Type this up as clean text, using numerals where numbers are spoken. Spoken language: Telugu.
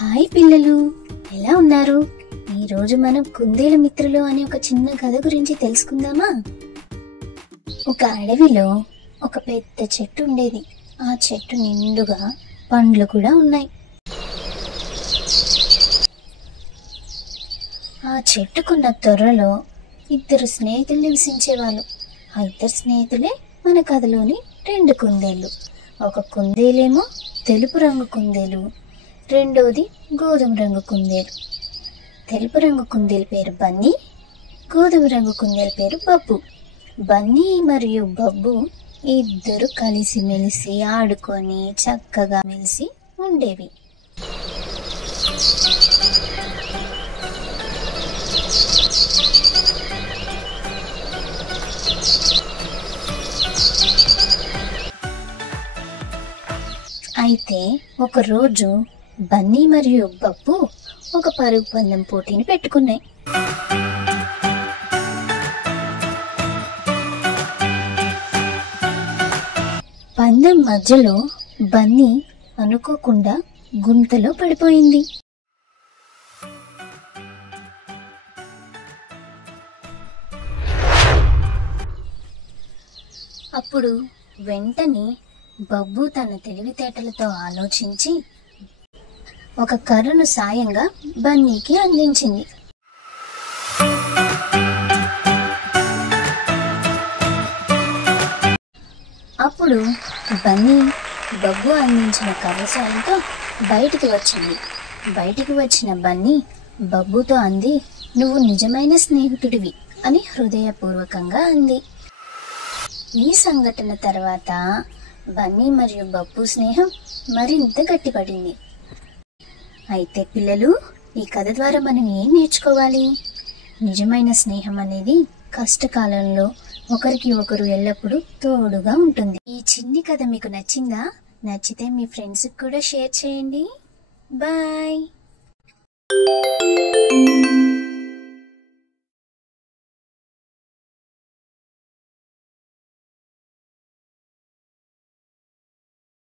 హాయ్ పిల్లలు, ఎలా ఉన్నారు? ఈ రోజు మనం కుందేలు మిత్రులు అనే ఒక చిన్న కథ గురించి తెలుసుకుందామా? ఒక అడవిలో ఒక పెద్ద చెట్టు ఉండేది. ఆ చెట్టు నిండుగా పండ్లు కూడా ఉన్నాయి. ఆ చెట్టుకున్న తొర్రలో ఇద్దరు స్నేహితులు నివసించేవాళ్ళు. ఆ ఇద్దరు స్నేహితులే మన కథలోని రెండు కుందేళ్ళు. ఒక కుందేలేమో తెలుపు రంగు కుందేలు, రెండోది గోధుమ రంగు కుందేలు. తెలుపు రంగు కుందేలు పేరు బన్నీ, గోధుమ రంగు కుందేలు పేరు బబ్బు. బన్నీ మరియు బబ్బు ఇద్దరు కలిసిమెలిసి ఆడుకొని చక్కగా మెలిసి ఉండేవి. అయితే ఒకరోజు బన్నీ మరియు బబ్బు ఒక పరుగు పందెం పోటీని పెట్టుకున్నాయి. పందెం మధ్యలో బన్నీ అనుకోకుండా గుంతలో పడిపోయింది. అప్పుడు వెంటనే బబ్బు తన తెలివితేటలతో ఆలోచించి ఒక కర్రను సాయంగా బన్నీకి అందించింది. అప్పుడు బన్నీ బబ్బు అందించిన కర్ర సాయంతో బయటికి వచ్చింది. బయటికి వచ్చిన బన్నీ బబ్బుతో అంది, "నువ్వు నిజమైన స్నేహితుడివి" అని హృదయపూర్వకంగా అంది. ఈ సంఘటన తర్వాత బన్నీ మరియు బబ్బు స్నేహం మరింత గట్టిపడింది. అయితే పిల్లలు, ఈ కథ ద్వారా మనం ఏం నేర్చుకోవాలి? నిజమైన స్నేహం అనేది కష్టకాలంలో ఒకరికి ఒకరు ఎల్లప్పుడూ తోడుగా ఉంటుంది. ఈ చిన్ని కథ మీకు నచ్చిందా? నచ్చితే మీ ఫ్రెండ్స్కి కూడా షేర్ చేయండి. బాయ్.